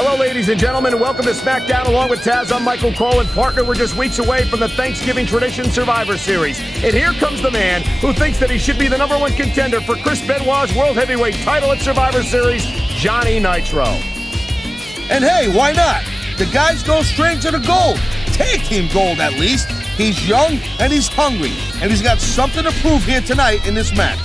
Hello, ladies and gentlemen, and welcome to Smackdown. Along with Taz, I'm Michael Cole, and partner, we're just weeks away from the Thanksgiving Tradition Survivor Series. And here comes the man who thinks that he should be the #1 contender for Chris Benoit's World Heavyweight title at Survivor Series, Johnny Nitro. And hey, why not? The guy's no stranger to gold. Tag team gold, at least. He's young and he's hungry, and he's got something to prove here tonight in this match.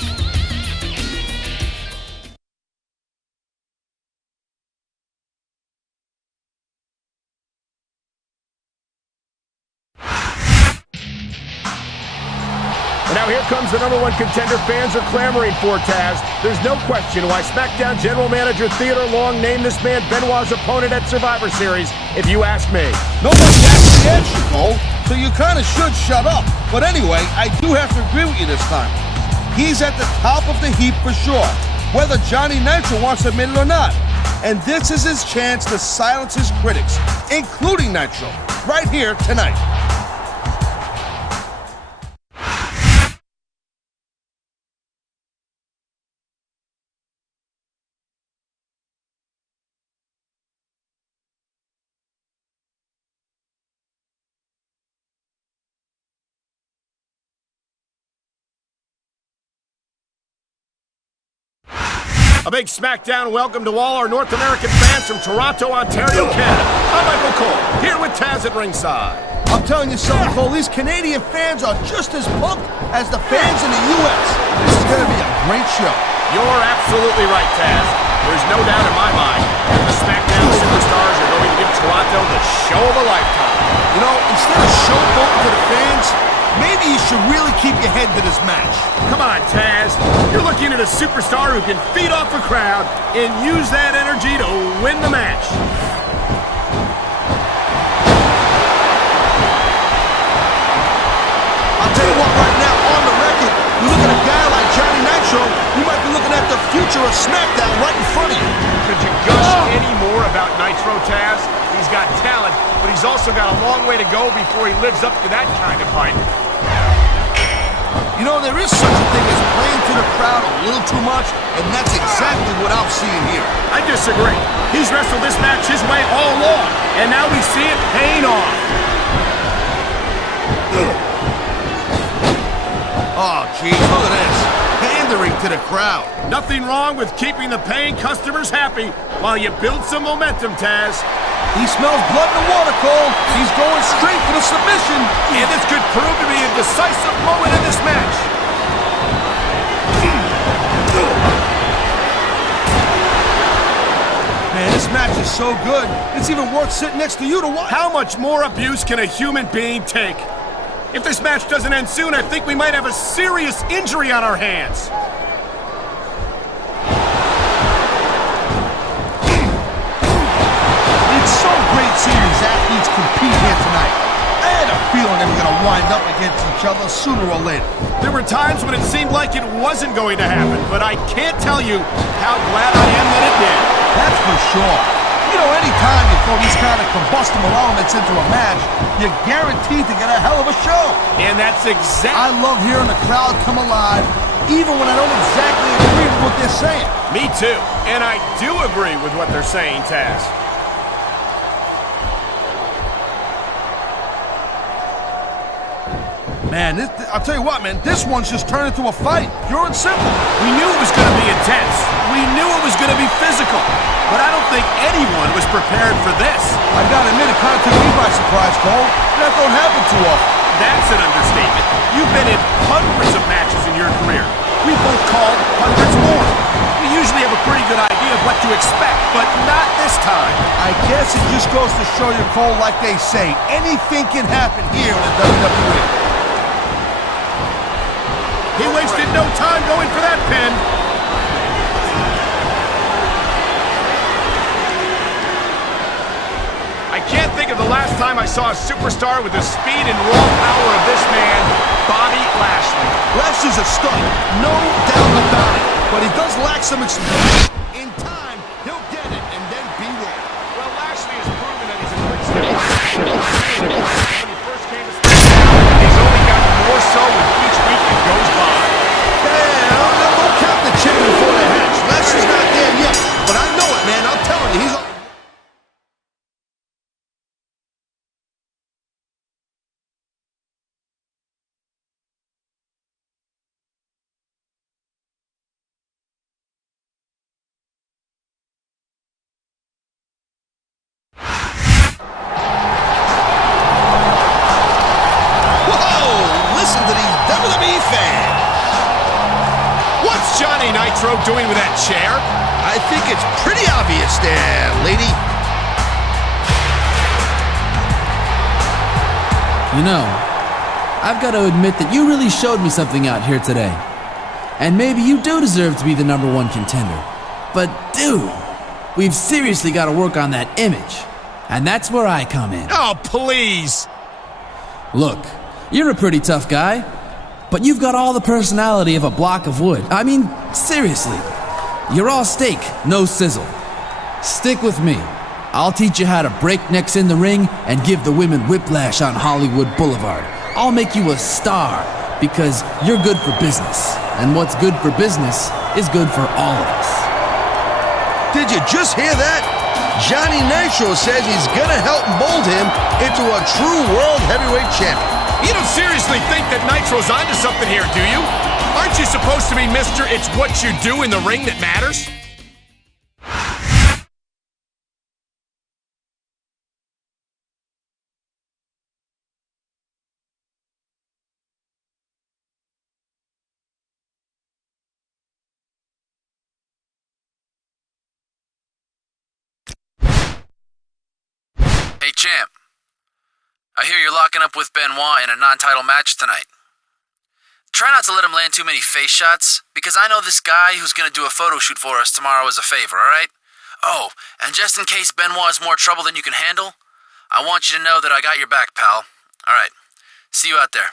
Now here comes the #1 contender fans are clamoring for, Taz. There's no question why SmackDown General Manager Theodore Long named this man Benoit's opponent at Survivor Series, if you ask me. Nobody's actually asked you, Cole, so you kind of should shut up. But anyway, I do have to agree with you this time. He's at the top of the heap for sure, whether Johnny Nitro wants to admit it or not. And this is his chance to silence his critics, including Nitro, right here tonight. A big Smackdown welcome to all our North American fans from Toronto, Ontario, Canada. I'm Michael Cole, here with Taz at ringside. I'm telling you something, Cole, these Canadian fans are just as pumped as the fans in the U.S. This is going to be a great show. You're absolutely right, Taz. There's no doubt in my mind that the Smackdown superstars are going to give Toronto the show of a lifetime. You know, instead of showboating to the fans, maybe you should really keep your head to this match. Come on, Taz. You're looking at a superstar who can feed off a crowd and use that energy to win the match. I'll tell you what, right now, on the record, you look at a guy like Johnny Nitro, you might be looking at the future of SmackDown right in front of you. Could you gush any more about Nitro, Taz? He's got talent, but he's also got a long way to go before he lives up to that kind of hype. You know, there is such a thing as playing to the crowd a little too much, and that's exactly what I'm seeing here. I disagree. He's wrestled this match his way all along, and now we see it paying off. Oh, geez, look at this. Pandering to the crowd. Nothing wrong with keeping the paying customers happy while you build some momentum, Taz. He smells blood in the water, Cole. He's going straight for the submission. And this could prove to be a decisive moment in this match. Man, this match is so good, it's even worth sitting next to you to watch. How much more abuse can a human being take? If this match doesn't end soon, I think we might have a serious injury on our hands. It's so great seeing these athletes compete here tonight. I had a feeling they were going to wind up against each other sooner or later. There were times when it seemed like it wasn't going to happen, but I can't tell you how glad I am that it did. That's for sure. You know, anytime you throw these kind of combustible elements into a match, you're guaranteed to get a hell of a show. And that's exactly... I love hearing the crowd come alive, even when I don't exactly agree with what they're saying. Me too. And I do agree with what they're saying, Taz. Man, I'll tell you what, man, this one's just turned into a fight, pure and simple. We knew it was going to be intense. We knew it was going to be physical. But I don't think anyone was prepared for this. I gotta admit, it kind of took me by surprise, Cole. That don't happen too often. That's an understatement. You've been in hundreds of matches in your career. We both called hundreds more. We usually have a pretty good idea of what to expect, but not this time. I guess it just goes to show you, Cole, like they say, anything can happen here in the WWE. He wasted no time going for that pin. I can't think of the last time I saw a superstar with the speed and raw power of this man, Bobby Lashley. Lashley's a stud, no doubt about it. But he does lack some experience. In time, he'll get it and then beware. Well, Lashley has proven that he's a quick step. When he first came to SmackDown, he's only gotten more so with each week that goes by. Yeah, don't count the. Nitro doing with that chair? I think it's pretty obvious there, lady. You know, I've got to admit that you really showed me something out here today. And maybe you do deserve to be the #1 contender. But dude, we've seriously got to work on that image. And that's where I come in. Oh, please. Look, you're a pretty tough guy, but you've got all the personality of a block of wood. I mean, seriously. You're all steak, no sizzle. Stick with me. I'll teach you how to break necks in the ring and give the women whiplash on Hollywood Boulevard. I'll make you a star because you're good for business. And what's good for business is good for all of us. Did you just hear that? Johnny Nitro says he's gonna help mold him into a true world heavyweight champion. You don't seriously think that Nitro's onto something here, do you? Aren't you supposed to be Mr. It's what you do in the ring that matters? Hey, champ. I hear you're locking up with Benoit in a non-title match tonight. Try not to let him land too many face shots, because I know this guy who's going to do a photo shoot for us tomorrow as a favor, alright? Oh, and just in case Benoit is more trouble than you can handle, I want you to know that I got your back, pal. Alright, see you out there.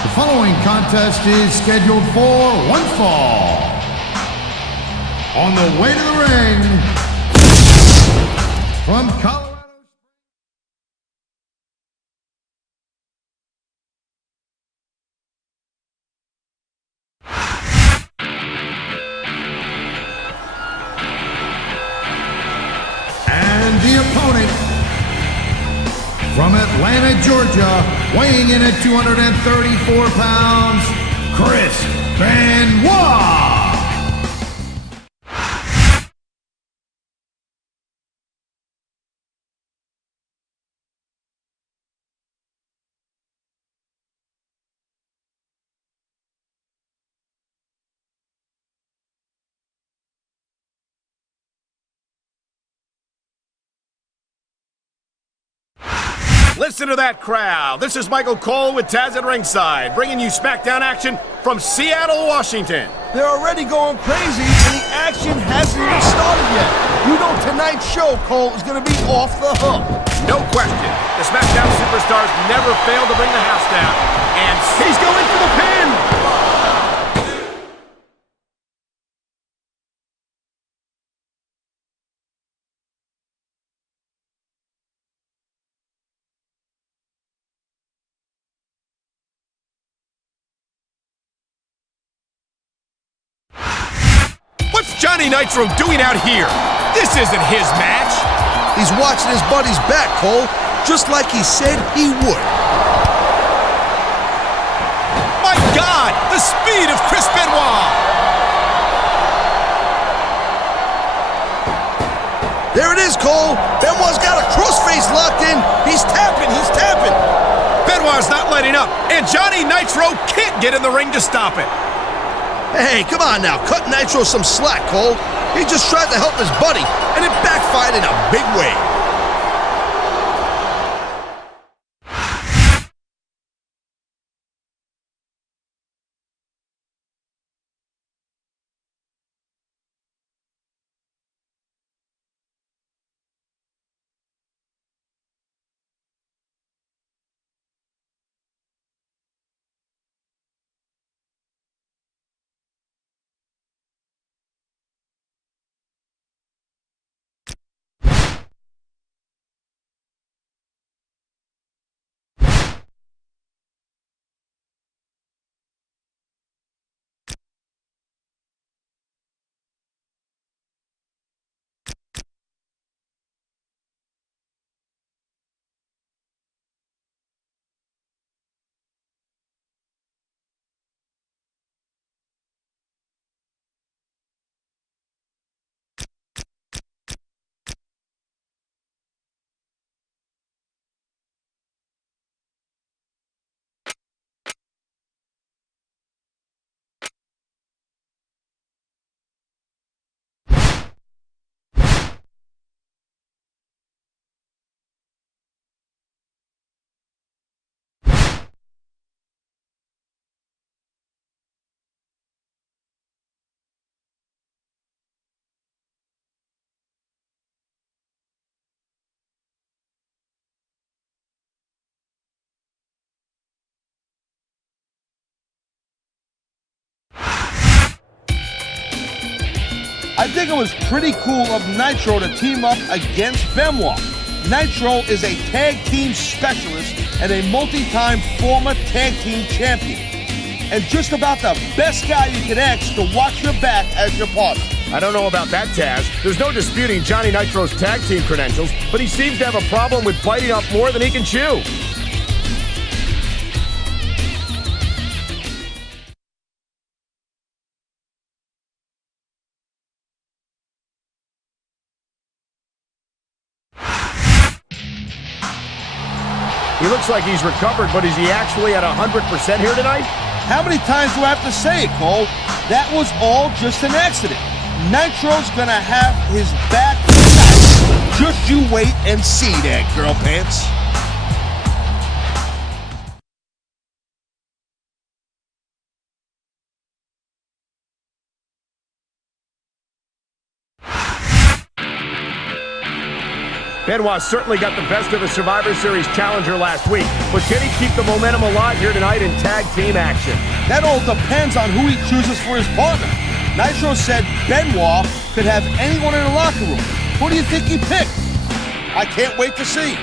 The following contest is scheduled for one fall. On the way to the ring, from Colorado. And the opponent, from Atlanta, Georgia, weighing in at 234 pounds, Chris Benoit. Listen to that crowd. This is Michael Cole with Taz at ringside, bringing you Smackdown action from Seattle, Washington. They're already going crazy, and the action hasn't even started yet. You know tonight's show, Cole, is going to be off the hook. No question. The Smackdown superstars never fail to bring the house down. And he's going for the pin. What's Johnny Nitro doing out here? This isn't his match. He's watching his buddy's back, Cole, just like he said he would. My God, the speed of Chris Benoit. There it is, Cole. Benoit's got a crossface locked in. He's tapping, he's tapping. Benoit's not letting up, and Johnny Nitro can't get in the ring to stop it. Hey, come on now, cut Nitro some slack, Cole. He just tried to help his buddy, and it backfired in a big way. I think it was pretty cool of Nitro to team up against Benoit. Nitro is a tag team specialist and a multi-time former tag team champion. And just about the best guy you could ask to watch your back as your partner. I don't know about that, Taz. There's no disputing Johnny Nitro's tag team credentials, but he seems to have a problem with biting off more than he can chew. He looks like he's recovered, but is he actually at 100% here tonight? How many times do I have to say it, Cole? That was all just an accident. Nitro's gonna have his back. Just you wait and see that, girl pants. Benoit certainly got the best of the Survivor Series challenger last week, but can he keep the momentum alive here tonight in tag team action? That all depends on who he chooses for his partner. Nitro said Benoit could have anyone in the locker room. Who do you think he picked? I can't wait to see.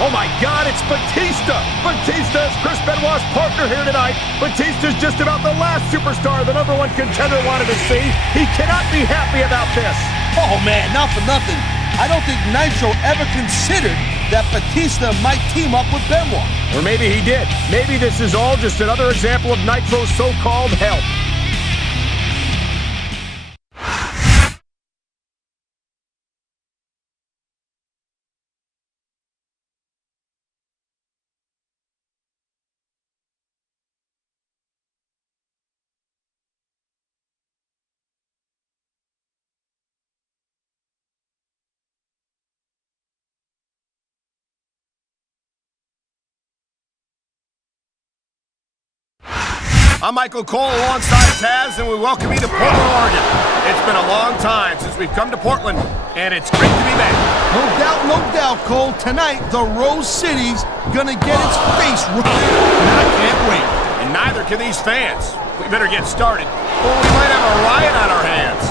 Oh my God, it's Batista! Batista is Chris Benoit's partner here tonight. Batista's just about the last superstar the #1 contender wanted to see. He cannot be happy about this. Oh man, not for nothing. I don't think Nitro ever considered that Batista might team up with Benoit. Or maybe he did. Maybe this is all just another example of Nitro's so-called help. I'm Michael Cole alongside Taz, and we welcome you to Portland, Oregon. It's been a long time since we've come to Portland, and it's great to be back. No doubt, Cole. Tonight, the Rose City's gonna get its face ripped, and I can't wait. And neither can these fans. We better get started, or we might have a riot on our hands.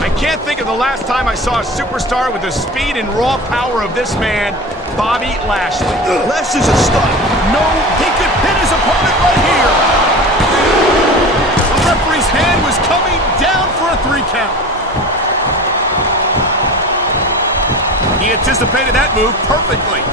I can't think of the last time I saw a superstar with the speed and raw power of this man, Bobby Lashley. Lashley's a stud. No, he could pin his opponent right here. The referee's hand was coming down for a 3 count. He anticipated that move perfectly.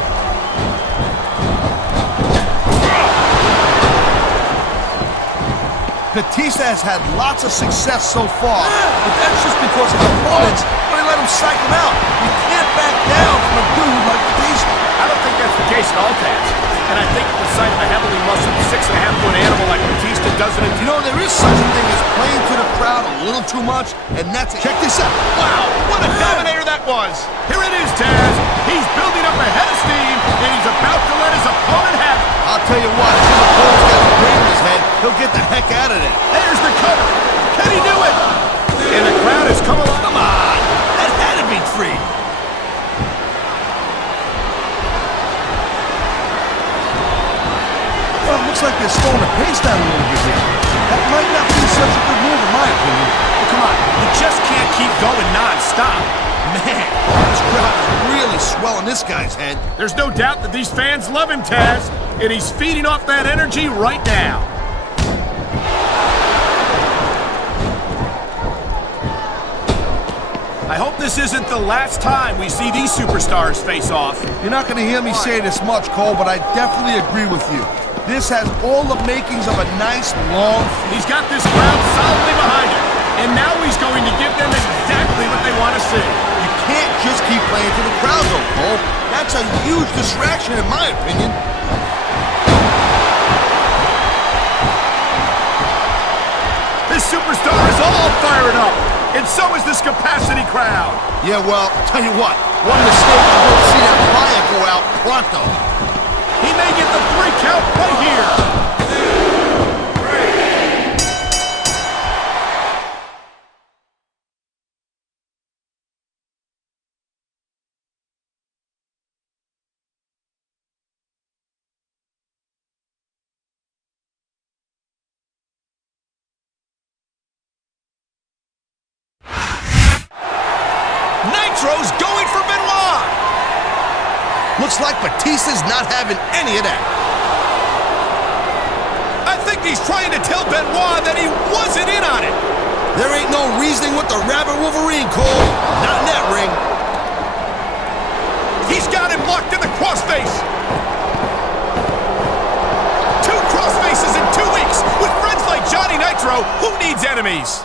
Batista has had lots of success so far, but that's just because his opponents really let him psych him out. You can't back down from a dude like Batista. I don't think that's the case at all, Taz. And I think the sight of a heavily muscled 6.5-foot animal like Batista doesn't. You know, there is such a thing as playing to the crowd a little too much, and that's it. Check this out. Wow, what a dominator that was. Here it is, Taz. He's building up a head of steam, and he's about to let his opponent have it. I'll tell you what, if his opponent's got a brain in his head, he'll get the heck out of there. There's the cover. Can he do it? And the crowd has come along. Come on, that had to be free. Well, it looks like they're slowing the pace down a little bit here. That might not be such a good move in my opinion. Well, come on, you just can't keep going non-stop. Man, this crowd is really swelling this guy's head. There's no doubt that these fans love him, Taz, and he's feeding off that energy right now. I hope this isn't the last time we see these superstars face off. You're not going to hear me say this much, Cole, but I definitely agree with you. This has all the makings of a nice, long... He's got this crowd solidly behind him, and now he's going to give them exactly what they want to see. You can't just keep playing to the crowd, though, Cole. That's a huge distraction, in my opinion. This superstar is all fired up, and so is this capacity crowd. Yeah, well, tell you what, one mistake and we'll see that fire go out pronto. He may get the 3 count right here. Nitro's going for Benoit. Looks like Batista's not having any of that. I think he's trying to tell Benoit that he wasn't in on it. There ain't no reasoning with the Rabbit Wolverine, Cole. Not in that ring. He's got him locked in the crossface. 2 crossfaces in 2 weeks. With friends like Johnny Nitro, who needs enemies?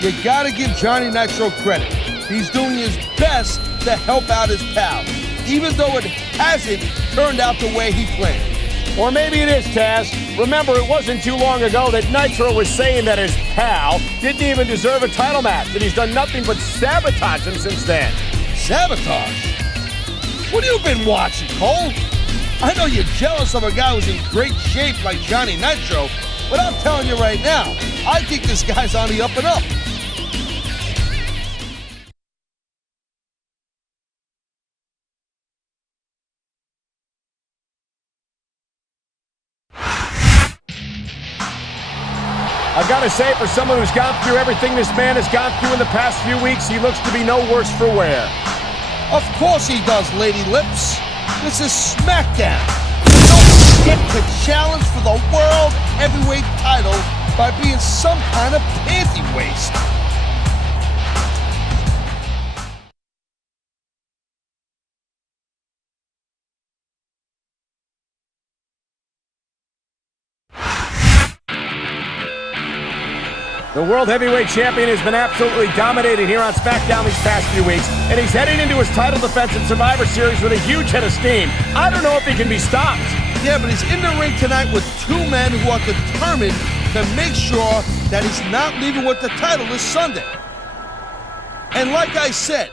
You gotta give Johnny Nitro credit. He's doing his best to help out his pal, even though it hasn't turned out the way he planned. Or maybe it is, Taz. Remember, it wasn't too long ago that Nitro was saying that his pal didn't even deserve a title match, and he's done nothing but sabotage him since then. Sabotage? What have you been watching, Cole? I know you're jealous of a guy who's in great shape like Johnny Nitro, but I'm telling you right now, I think this guy's on the up and up. I've got to say, for someone who's gone through everything this man has gone through in the past few weeks, he looks to be no worse for wear. Of course he does, Lady Lips. This is Smackdown. You don't get to challenge for the World Heavyweight title by being some kind of panty waste. The World Heavyweight Champion has been absolutely dominating here on Smackdown these past few weeks, and he's heading into his title defense in Survivor Series with a huge head of steam. I don't know if he can be stopped. Yeah, but he's in the ring tonight with 2 men who are determined to make sure that he's not leaving with the title this Sunday. And like I said,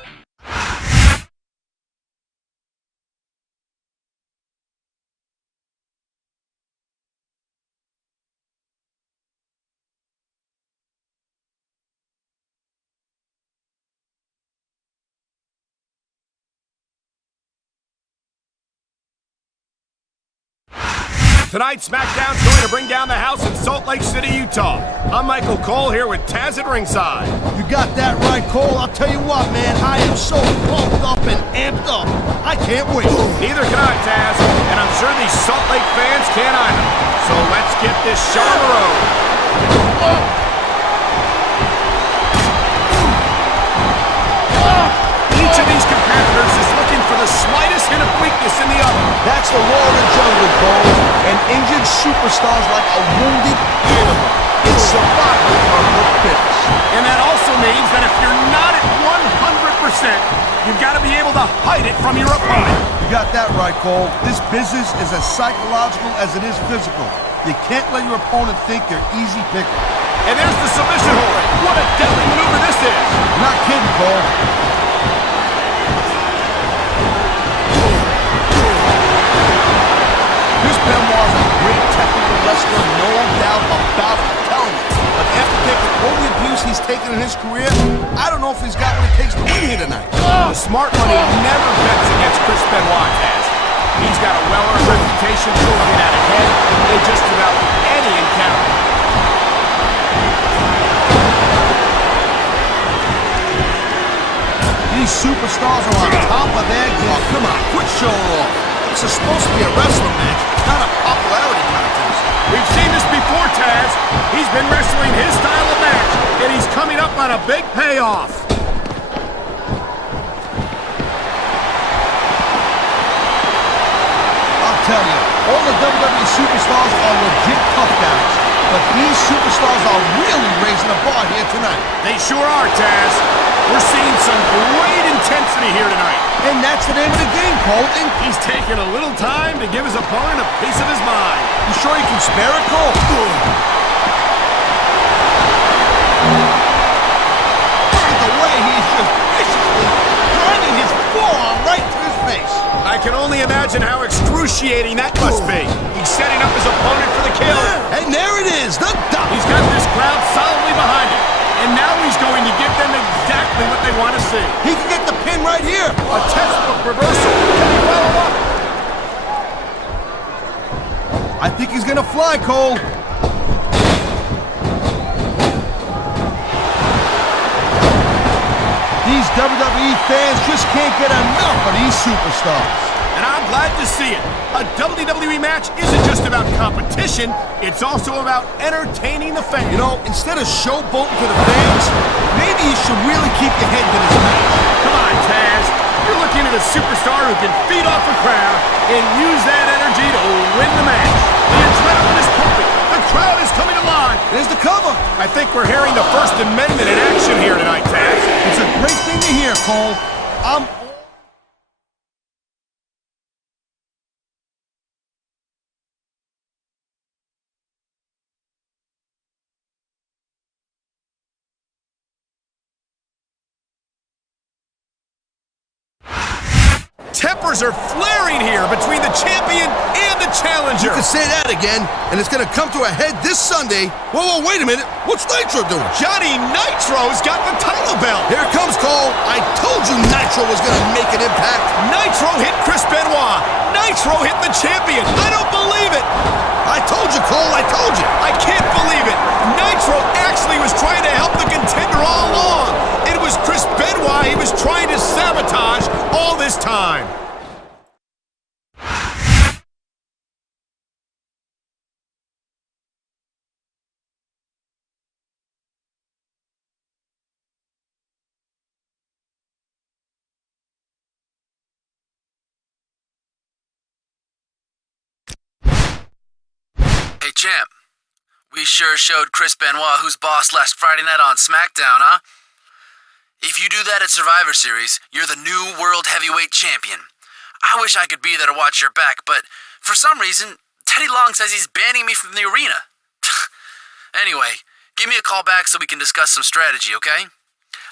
Tonight, SmackDown's going to bring down the house in Salt Lake City, Utah. I'm Michael Cole here with Taz at ringside. you got that right, Cole. I'll tell you what, man, I am so pumped up and amped up. I can't wait. Neither can I, Taz, and I'm sure these Salt Lake fans can't either. So let's get this show on the road. Each of these competitors is looking for the slightest hint of weakness in the other. That's the law of the jungle, Cole. And injured superstars like a wounded animal. It's survival of the fittest. And that also means that if you're not at 100%, you've got to be able to hide it from your opponent. You got that right, Cole. This business is as psychological as it is physical. You can't let your opponent think you're easy picking. And there's the submission hold. What a deadly maneuver this is. Not kidding, Cole. This Benoit's a great technical wrestler, no doubt about it. Tell me, but after taking all the abuse he's taken in his career, I don't know if he's got what it takes to win here tonight. The smart money never bets against Chris Benoit, Taz. He's got a well-earned reputation for looking out ahead in just about any encounter. These superstars are on top of their game. Oh, come on, quit showing off. This is supposed to be a wrestling match, not a popularity contest. We've seen this before, Taz. He's been wrestling his style of match, and he's coming up on a big payoff. I'll tell you, all the WWE superstars are legit tough guys, but these superstars are really raising the bar here tonight. They sure are, Taz. We're seeing some great intensity here tonight. And that's the name of the game, Cole. And He's taking a little time to give his opponent a piece of his mind. you sure you can spare it, Cole? Look at the way he's just viciously grinding his forearm right to his face. I can only imagine how excruciating that must be. He's setting up his opponent for the kill. And there it is, the double. He's got this crowd solidly behind him. And now he's going to give them exactly what they want to see. He can get the pin right here. A textbook reversal. Can he follow up? I think he's gonna fly, Cole. These WWE fans just can't get enough of these superstars. And I'm glad to see it. A WWE match isn't just about competition, it's also about entertaining the fans. You know, instead of showboating to the fans, maybe you should really keep your head to this match. Come on, Taz. You're looking at a superstar who can feed off a crowd and use that energy to win the match. The adrenaline is pumping. The crowd is coming alive. There's the cover. I think we're hearing the First Amendment in action here tonight, Taz. It's a great thing to hear, Cole. Tempers are flaring here between the champion and the challenger. You can say that again, and it's gonna come to a head this Sunday. Whoa, wait a minute. What's Nitro doing? Johnny Nitro's got the title belt. Here it comes, Cole. I told you Nitro was gonna make an impact. Nitro hit Chris Benoit. Nitro hit the champion. I don't believe it. I told you, Cole. I told you. I can't believe it. Nitro actually was trying to help the contender all along. It was Chris Benoit he was trying to sabotage all this time. Hey, champ. We sure showed Chris Benoit who's boss last Friday night on Smackdown, huh? If you do that at Survivor Series, you're the new World Heavyweight Champion. I wish I could be there to watch your back, but for some reason, Teddy Long says he's banning me from the arena. Anyway, give me a call back so we can discuss some strategy, okay?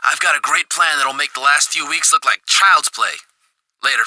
I've got a great plan that'll make the last few weeks look like child's play. Later.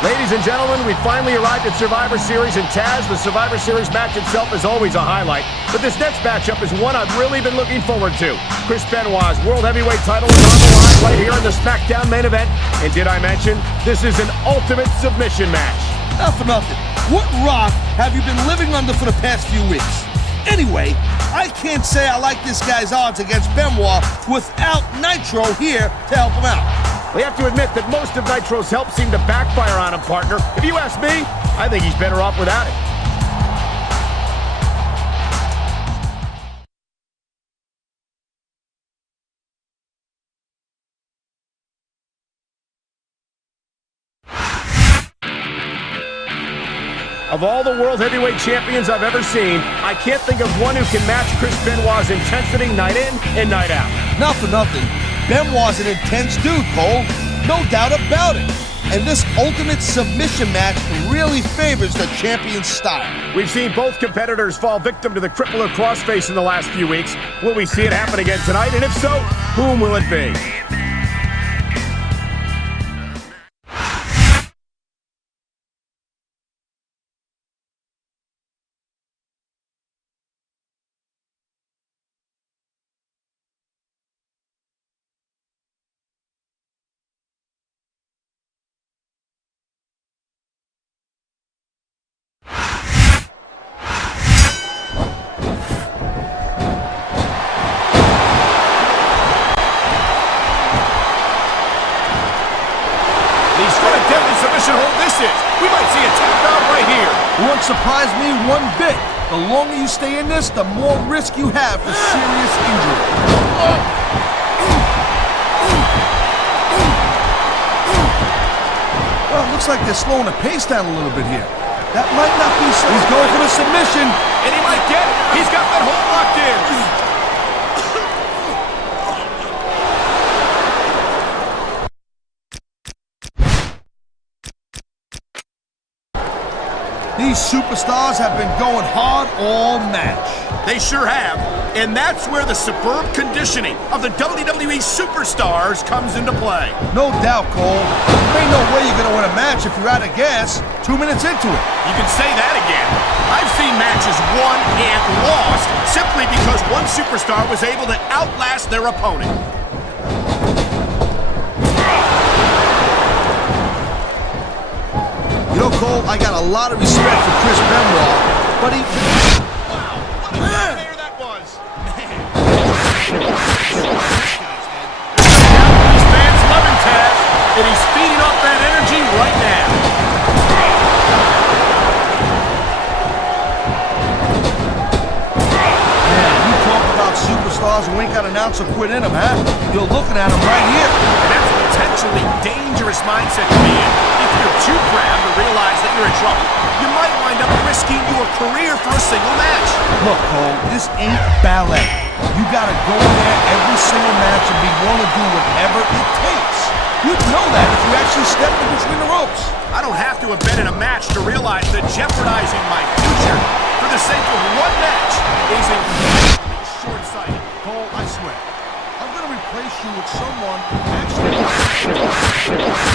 Ladies and gentlemen, we finally arrived at Survivor Series, and Taz, the Survivor Series match itself is always a highlight. But this next matchup is one I've really been looking forward to. Chris Benoit's World Heavyweight title is on the line right here in the Smackdown main event. And did I mention, this is an ultimate submission match. Not for nothing. What rock have you been living under for the past few weeks? Anyway, I can't say I like this guy's odds against Benoit without Nitro here to help him out. We have to admit that most of Nitro's help seemed to backfire on him, partner. If you ask me, I think he's better off without it. Of all the World Heavyweight Champions I've ever seen, I can't think of one who can match Chris Benoit's intensity night in and night out. Not for nothing, Benoit's an intense dude, Cole. No doubt about it. And this ultimate submission match really favors the champion's style. We've seen both competitors fall victim to the crippler crossface in the last few weeks. Will we see it happen again tonight? And if so, whom will it be? We might see a tap out right here. Won't surprise me one bit. The longer you stay in this, the more risk you have for serious injury. Well, it looks like they're slowing the pace down a little bit here. That might not be so. He's going for the submission. And he might get it. He's got that hold locked in. These superstars have been going hard all match. They sure have. And that's where the superb conditioning of the WWE superstars comes into play. No doubt, Cole. There ain't no way you're going to win a match if you're out of gas 2 minutes into it. You can say that again. I've seen matches won and lost simply because one superstar was able to outlast their opponent. You know, Cole, I got a lot of respect for Chris Benoit, but he... Wow, what a nightmare that was! Man. These fans love him, Taz, and he's feeding off that energy right now. Man, you talk about superstars who ain't got an ounce of quit in them, huh? You're looking at them right here. And that's a potentially dangerous mindset to be in. If you're too proud to realize that you're in trouble, you might wind up risking your career for a single match. Look, Cole, this ain't ballet. You gotta go in there every single match and be willing to do whatever it takes. You'd know that if you actually stepped in between the ropes. I don't have to have been in a match to realize that jeopardizing my future for the sake of one match is incredibly short-sighted. Cole, I swear, I'm gonna replace you with someone who actually...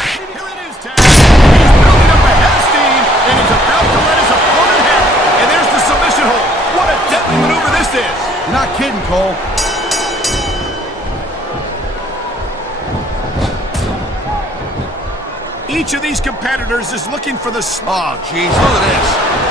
Here it is, Taz. He's building up a head of steam, and he's about to let his opponent have it. And there's the submission hold. What a deadly maneuver this is. You're not kidding, Cole. Each of these competitors is looking for the Oh, jeez, look at this.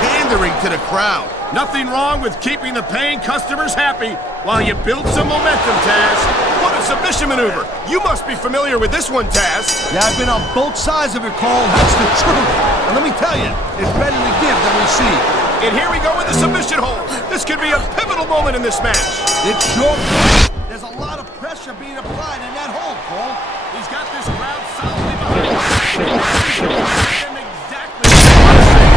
Pandering to the crowd. Nothing wrong with keeping the paying customers happy while you build some momentum, Taz. What a submission maneuver. You must be familiar with this one, Taz. Yeah, I've been on both sides of it, Cole. That's the truth. And let me tell you, it's better to give than receive. And here we go with the submission hold. This could be a pivotal moment in this match. It's short. There's a lot of pressure being applied in that hold, Cole. He's got this crowd solidly behind him. Exactly what I say.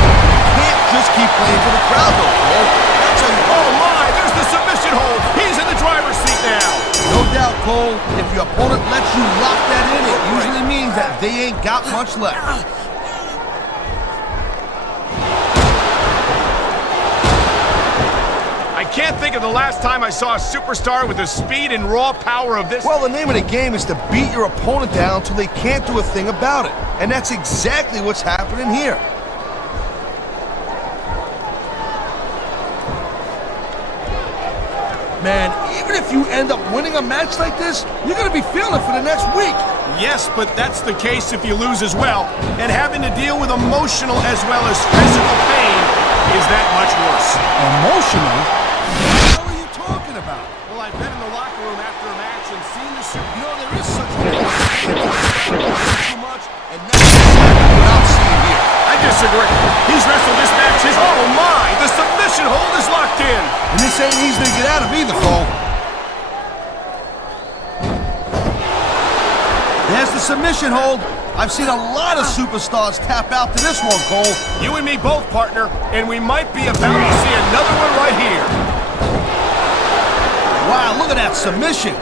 Can't just keep playing for the crowd, though, Cole. That's a... Oh my, there's the submission hold. He's in the driver's seat now. No doubt, Cole. If your opponent lets you lock that in, it usually means that they ain't got much left. I can't think of the last time I saw a superstar with the speed and raw power of this. Well, the name of the game is to beat your opponent down until they can't do a thing about it. And that's exactly what's happening here. Man, even if you end up winning a match like this, you're going to be feeling it for the next week. Yes, but that's the case if you lose as well. And having to deal with emotional as well as physical pain is that much worse. Emotional? What are you talking about? Well, I've been in the locker room after a match and seen the super... You know, there is such a thing as too much, and that's exactly what I'm seeing here. I disagree. He's wrestled this match his... Oh my! The submission hold is locked in. And this ain't easy to get out of either, Cole. There's the submission hold. I've seen a lot of superstars tap out to this one, Cole. You and me both, partner, and we might be about to see another one right here. Wow, look at that submission.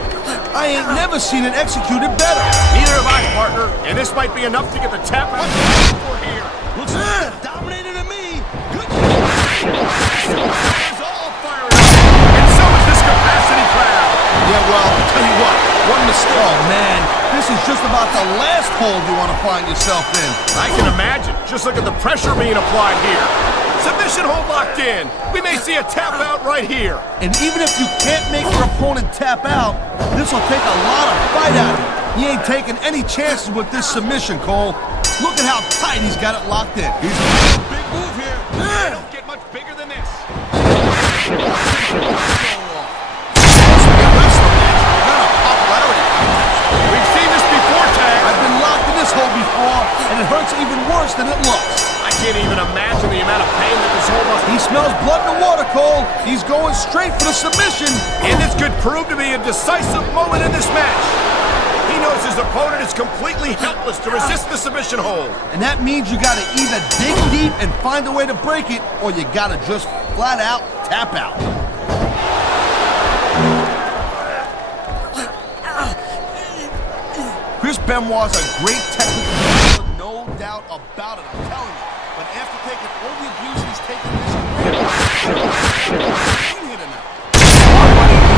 I ain't never seen it executed better. Neither have I, partner, and this might be enough to get the tap out for here. Looks like that dominated to me. Good. It's all fired up, and so is this capacity crowd. Yeah, well, I'll tell you what, one mistake. Oh, man, this is just about the last hold you want to find yourself in. I can imagine. Just look at the pressure being applied here. Submission hold locked in. We may see a tap out right here. And even if you can't make your opponent tap out, this will take a lot of fight out of him. He ain't taking any chances with this submission, Cole. Look at how tight he's got it locked in. He's a big move here. They don't get much bigger than this. We've seen this before, Tag. I've been locked in this hole before, and it hurts even worse than it looks. I can't even imagine the amount of pain that this hold must be. He smells blood in the water, Cole. He's going straight for the submission. And this could prove to be a decisive moment in this match. He knows his opponent is completely helpless to resist the submission hold. And that means you gotta either dig deep and find a way to break it, or you gotta just flat out tap out. Chris Benoit's a great technical player, no doubt about it, I'm telling you. But after taking all the abuse he's taken this career,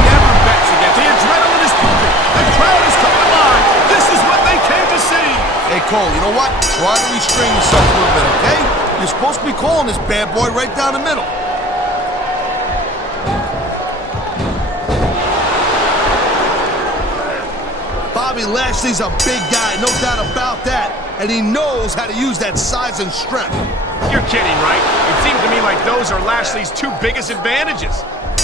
Never bets against. The adrenaline is pumping. The crowd is coming alive. This is what they came to see. Hey, Cole, you know what? Try to restrain yourself a little bit, okay? You're supposed to be calling this bad boy right down the middle. Bobby Lashley's a big guy, no doubt about that. And he knows how to use that size and strength. You're kidding, right? It seems to me like those are Lashley's two biggest advantages.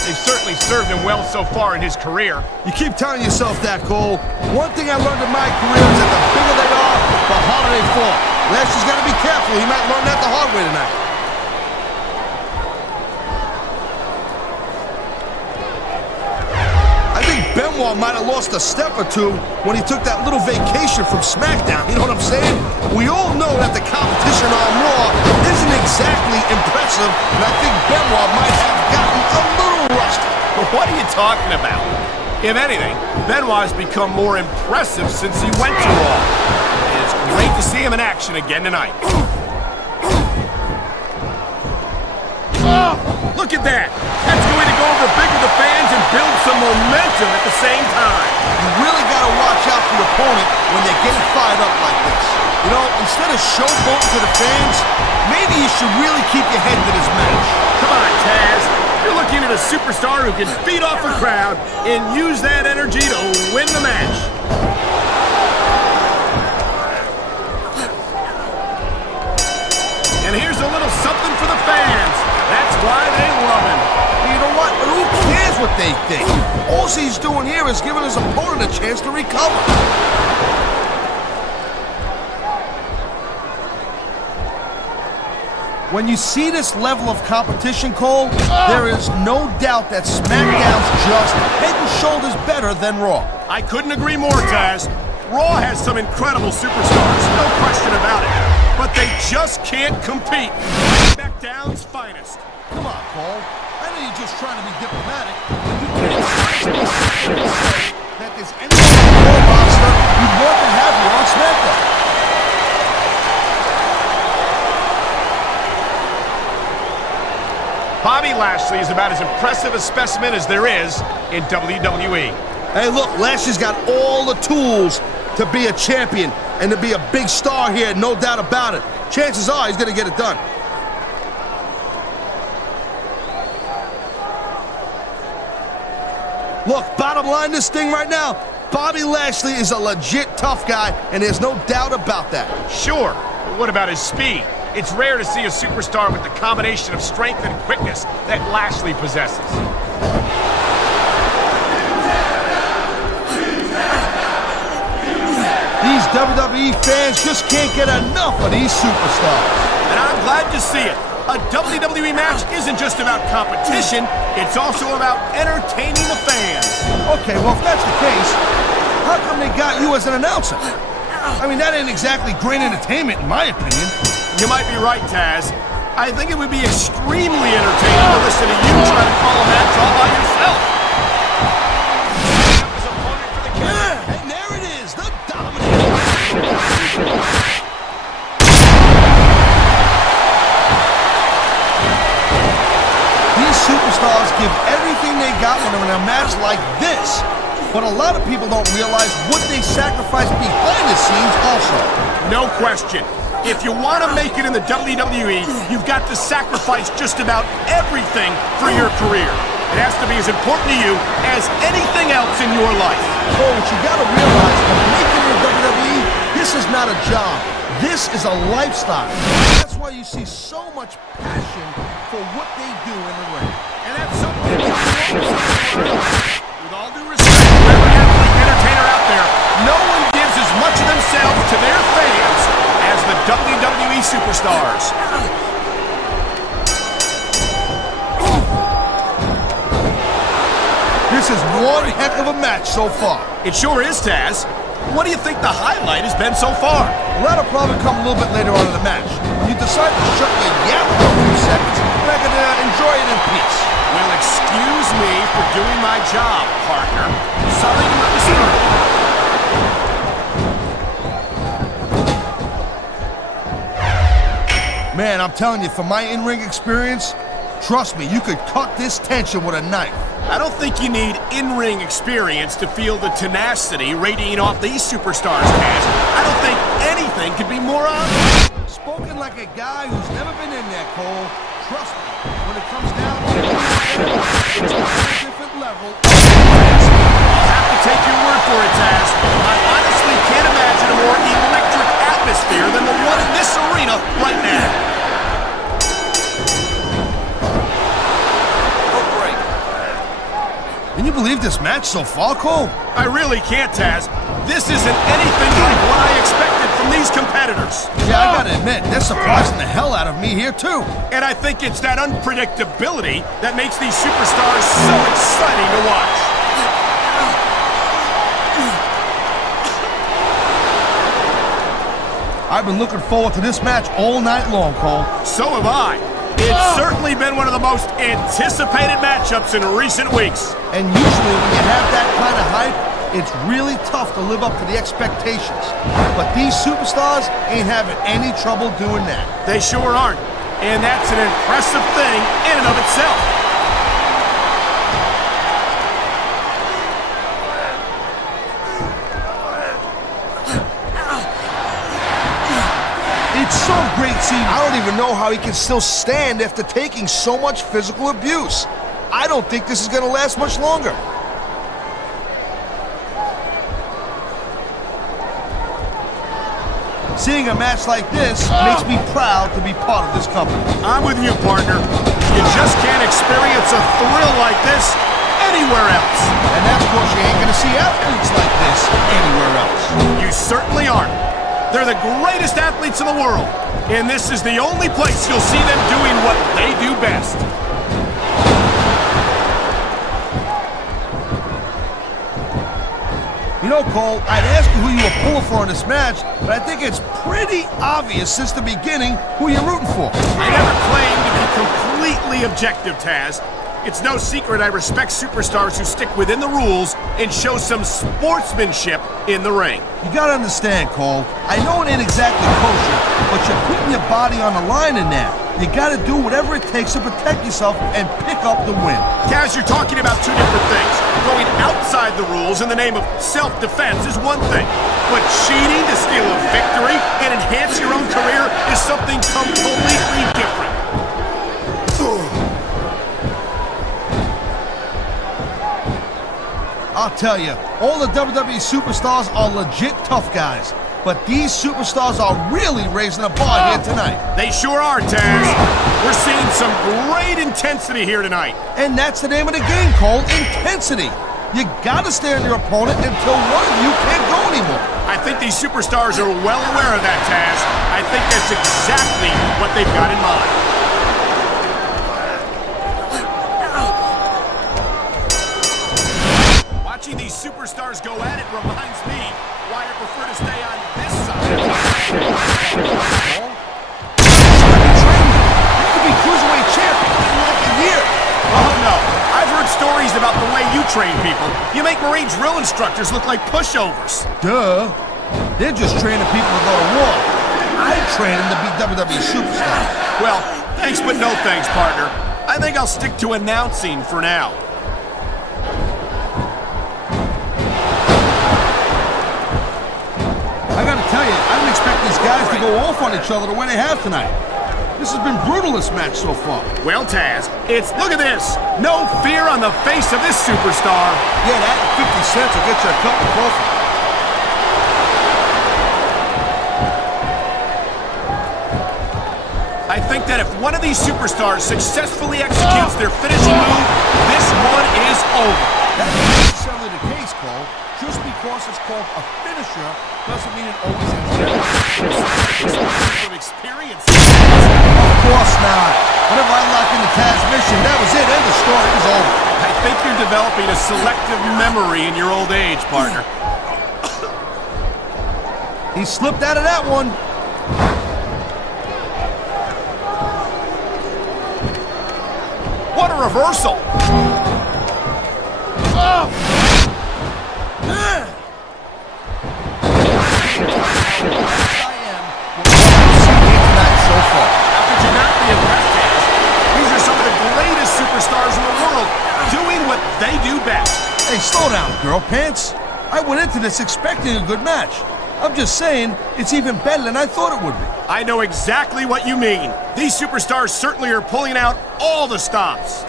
They've certainly served him well so far in his career. You keep telling yourself that, Cole. One thing I learned in my career is that the bigger they are, the harder they fall. Lashley's got to be careful. He might learn that the hard way tonight. I think Benoit might have lost a step or two when he took that little vacation from Smackdown. You know what I'm saying? We all know that the competition on Raw isn't exactly impressive, and I think Benoit might have gotten a little rusty. What are you talking about? If anything, Benoit has become more impressive since he went to Raw. It's great to see him in action again tonight. Oh, look at that. That's going to go over big with the fans and build some momentum at the same time. You really got to watch out for your opponent when they get fired up like this. You know, instead of showboating to the fans, maybe you should really keep your head to this match. Come on, Taz. You're looking at a superstar who can feed off a crowd and use that energy to win the match. And here's a little something for the fans. That's why they love him. You know what? Who cares what they think? All he's doing here is giving his opponent a chance to recover. When you see this level of competition, Cole, there is no doubt that SmackDown's just head and shoulders better than Raw. I couldn't agree more, Taz. Raw has some incredible superstars, no question about it. But they just can't compete with SmackDown's finest. Come on, Cole. I know you're just trying to be diplomatic, but you can't say that there's any Raw roster you'd want to have here on SmackDown. Bobby Lashley is about as impressive a specimen as there is in WWE. Hey, look, Lashley's got all the tools to be a champion and to be a big star here, no doubt about it. Chances are he's going to get it done. Look, bottom line this thing right now, Bobby Lashley is a legit tough guy, and there's no doubt about that. Sure, but what about his speed? It's rare to see a superstar with the combination of strength and quickness that Lashley possesses. These WWE fans just can't get enough of these superstars. And I'm glad to see it. A WWE match isn't just about competition, it's also about entertaining the fans. Okay, well, if that's the case, how come they got you as an announcer? I mean, that ain't exactly great entertainment, in my opinion. You might be right, Taz. I think it would be extremely entertaining to listen to you try to call a match all by yourself. And there it is, the dominant. These superstars give everything they got when they're in a match like this. But a lot of people don't realize what they sacrifice behind the scenes also. No question. If you want to make it in the WWE, you've got to sacrifice just about everything for your career. It has to be as important to you as anything else in your life. Oh, what you got to realize, to make it in the WWE, this is not a job. This is a lifestyle. That's why you see so much passion for what they do in the ring. And that's something that with all due respect to every athlete entertainer out there, no one gives as much of themselves to their fans as the WWE superstars. This is one heck of a match so far. It sure is, Taz. What do you think the highlight has been so far? Well, that'll probably come a little bit later on in the match. When you decide to shut your yap for a few seconds, and I can enjoy it in peace. Well, excuse me for doing my job, partner. Sorry to interrupt. Man, I'm telling you, from my in-ring experience, trust me, you could cut this tension with a knife. I don't think you need in-ring experience to feel the tenacity radiating off these superstars, Taz. I don't think anything could be more obvious. Spoken like a guy who's never been in there, Cole. Trust me, when it comes down to it, it's a different level. I'll have to take your word for it, Taz. I honestly can't imagine a more electric atmosphere than the one in this arena right now. Can you believe this match so far, Cole? I really can't, Taz. This isn't anything like what I expected from these competitors. Yeah, I gotta admit, they're surprising the hell out of me here, too. And I think it's that unpredictability that makes these superstars so exciting to watch. I've been looking forward to this match all night long, Cole. So have I. It's certainly been one of the most anticipated matchups in recent weeks. And usually when you have that kind of hype, it's really tough to live up to the expectations. But these superstars ain't having any trouble doing that. They sure aren't. And that's an impressive thing in and of itself. It's so great seeing. I don't even know how he can still stand after taking so much physical abuse. I don't think this is going to last much longer. Seeing a match like this makes me proud to be part of this company. I'm with you, partner. You just can't experience a thrill like this anywhere else. And that's because you ain't going to see athletes like this anywhere else. You certainly aren't. They're the greatest athletes in the world, and this is the only place you'll see them doing what they do best. You know, Cole, I'd ask you who you were pulling for in this match, but I think it's pretty obvious since the beginning who you're rooting for. I never claimed to be completely objective, Taz. It's no secret I respect superstars who stick within the rules and show some sportsmanship in the ring. You gotta understand, Cole, I know it ain't exactly kosher, but you're putting your body on the line in that. You gotta do whatever it takes to protect yourself and pick up the win. Taz, you're talking about two different things. Going outside the rules in the name of self-defense is one thing, but cheating to steal a victory and enhance your own career is something completely different. I'll tell you, all the WWE superstars are legit tough guys, but these superstars are really raising the bar here tonight. They sure are, Taz. We're seeing some great intensity here tonight. And that's the name of the game, Cole, intensity. You gotta stay on your opponent until one of you can't go anymore. I think these superstars are well aware of that, Taz. I think that's exactly what they've got in mind. Watching these superstars go at it reminds me why I prefer to stay on this side. You could be cruiserweight champion in like a year. Oh, no. I've heard stories about the way you train people. You make Marine drill instructors look like pushovers. Duh. They're just training people to go to war. I train them to be WWE superstars. Well, thanks but no thanks, partner. I think I'll stick to announcing for now. I gotta tell you, I didn't expect these guys to go off on each other the way they have tonight. This has been brutal, this match so far. Well, Taz, look at this. No fear on the face of this superstar. Yeah, that 50 cents will get you a cup of coffee. I think that if one of these superstars successfully executes their finishing move, this one is over. That's not necessarily the case, Cole. Just because it's called a finisher doesn't mean it always ends well. From experience. Of course not. Whenever I lock in the Taz mission, that was it. End of story. It was over. I think you're developing a selective memory in your old age, partner. He slipped out of that one. What a reversal! Oh. How could you not be impressed, Taz? These are some of the greatest superstars in the world, doing what they do best. Hey, slow down, girl pants. I went into this expecting a good match. I'm just saying, it's even better than I thought it would be. I know exactly what you mean. These superstars certainly are pulling out all the stops.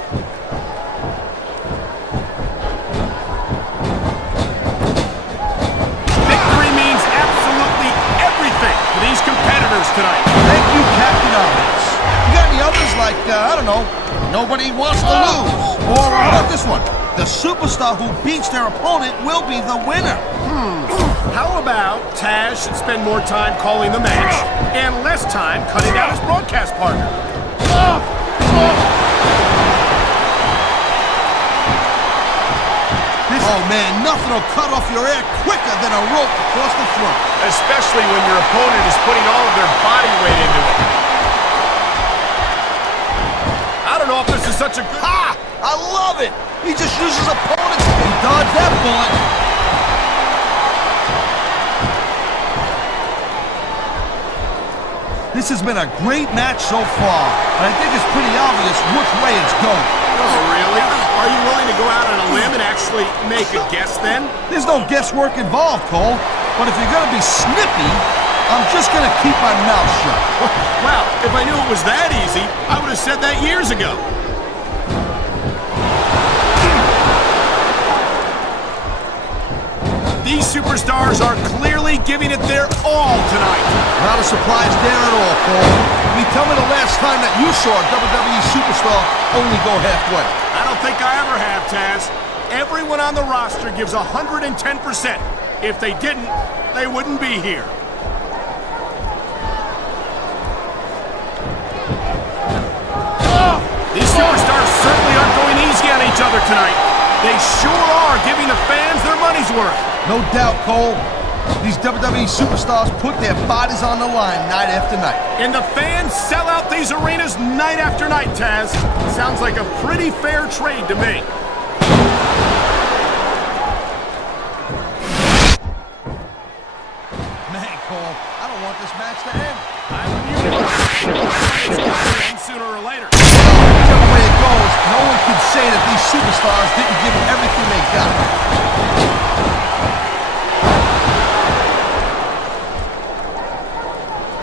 Victory means absolutely everything to these competitors tonight. Thank you, Captain Obvious. You got any others like, I don't know, nobody wants to lose? Or how about this one? The superstar who beats their opponent will be the winner. How about Taz should spend more time calling the match and less time cutting out his broadcast partner? Oh man, nothing will cut off your air quicker than a rope across the front. Especially when your opponent is putting all of their body weight into it. I don't know if this is such a good... Ha! I love it! He just uses opponents. He dodged that bullet. This has been a great match so far, and I think it's pretty obvious which way it's going. Oh, really? Are you willing to go out on a limb and actually make a guess then? There's no guesswork involved, Cole. But if you're going to be snippy, I'm just going to keep my mouth shut. Wow, if I knew it was that easy, I would have said that years ago. These superstars are clearly giving it their all tonight. Not a surprise there at all, Cole. I mean, tell me the last time that you saw a WWE superstar only go halfway. I don't think I ever have, Taz. Everyone on the roster gives 110%. If they didn't, they wouldn't be here. These superstars certainly aren't going easy on each other tonight. They sure are giving the fans their money's worth. No doubt, Cole. These WWE superstars put their bodies on the line night after night. And the fans sell out these arenas night after night, Taz. Sounds like a pretty fair trade to me. Man, Cole, I don't want this match to end. I'm with you. It's got to end sooner or later. Whichever way it goes, no one can say that these superstars didn't give it everything they got.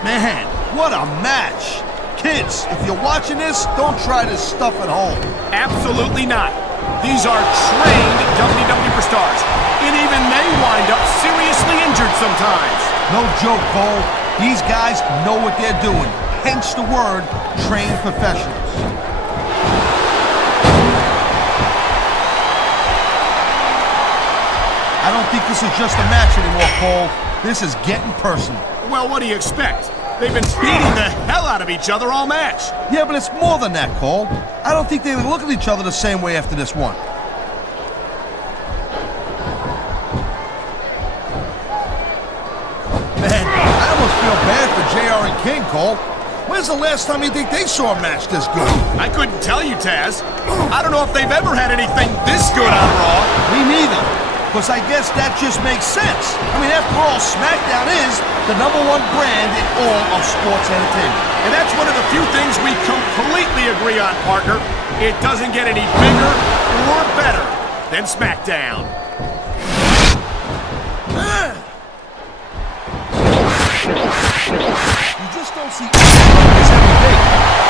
Man, what a match! Kids, if you're watching this, don't try this stuff at home. Absolutely not. These are trained WWE stars, and even they wind up seriously injured sometimes. No joke, Cole. These guys know what they're doing. Hence the word, trained professionals. I don't think this is just a match anymore, Cole. This is getting personal. Well, what do you expect? They've been beating the hell out of each other all match. Yeah, but it's more than that, Cole. I don't think they look at each other the same way after this one. JR and King, Cole. When's the last time you think they saw a match this good? I couldn't tell you, Taz. I don't know if they've ever had anything this good on Raw. Me neither. Because I guess that just makes sense. I mean, after all, Smackdown is the #1 brand in all of sports entertainment. And that's one of the few things we completely agree on, partner. It doesn't get any bigger or better than Smackdown. You just don't see anything like this every day.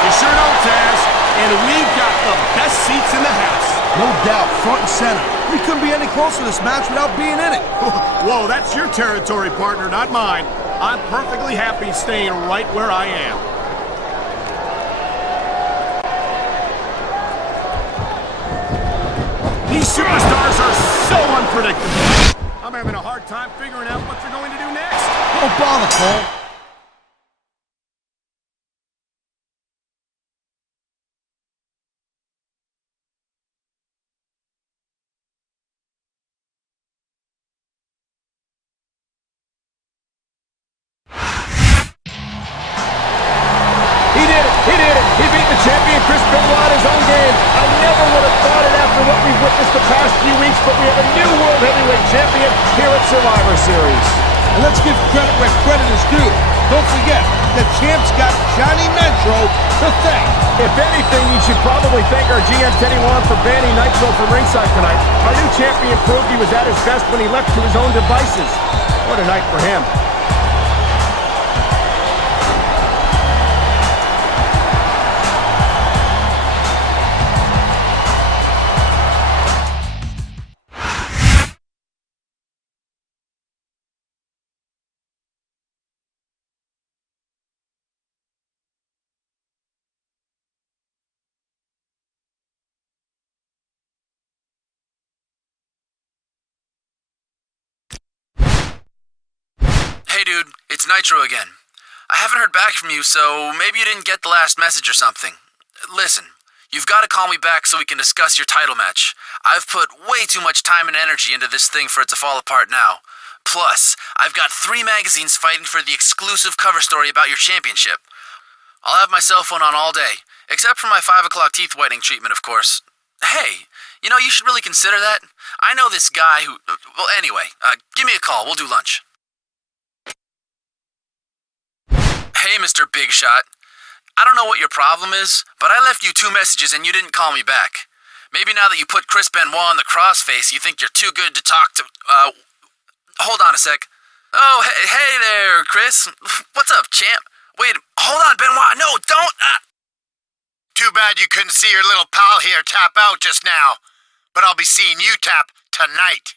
You sure don't, Taz. And we've got the best seats in the house. No doubt, front and center. We couldn't be any closer to this match without being in it. Whoa, that's your territory, partner, not mine. I'm perfectly happy staying right where I am. These superstars are so unpredictable. I'm having a hard time figuring out what they're going to do next. Don't bother, Cole. He beat the champion Chris Benoit at his own game. I never would have thought it after what we've witnessed the past few weeks, but we have a new World Heavyweight Champion here at Survivor Series. And let's give credit where credit is due. Don't forget, the champ's got Johnny Nitro to thank. If anything, you should probably thank our GM Teddy Wan for banning Nitro from ringside tonight. Our new champion proved he was at his best when he left to his own devices. What a night for him. Hey dude, it's Nitro again. I haven't heard back from you, so maybe you didn't get the last message or something. Listen, you've got to call me back so we can discuss your title match. I've put way too much time and energy into this thing for it to fall apart now. Plus, I've got 3 magazines fighting for the exclusive cover story about your championship. I'll have my cell phone on all day, except for my 5 o'clock teeth whitening treatment, of course. Hey, you know, you should really consider that. I know this guy who... Well, anyway, give me a call. We'll do lunch. Hey, Mr. Big Shot. I don't know what your problem is, but I left you 2 messages and you didn't call me back. Maybe now that you put Chris Benoit on the crossface, you think you're too good to talk to... Hold on a sec. Oh, hey there, Chris. What's up, champ? Wait, hold on, Benoit. No, don't... Too bad you couldn't see your little pal here tap out just now. But I'll be seeing you tap tonight.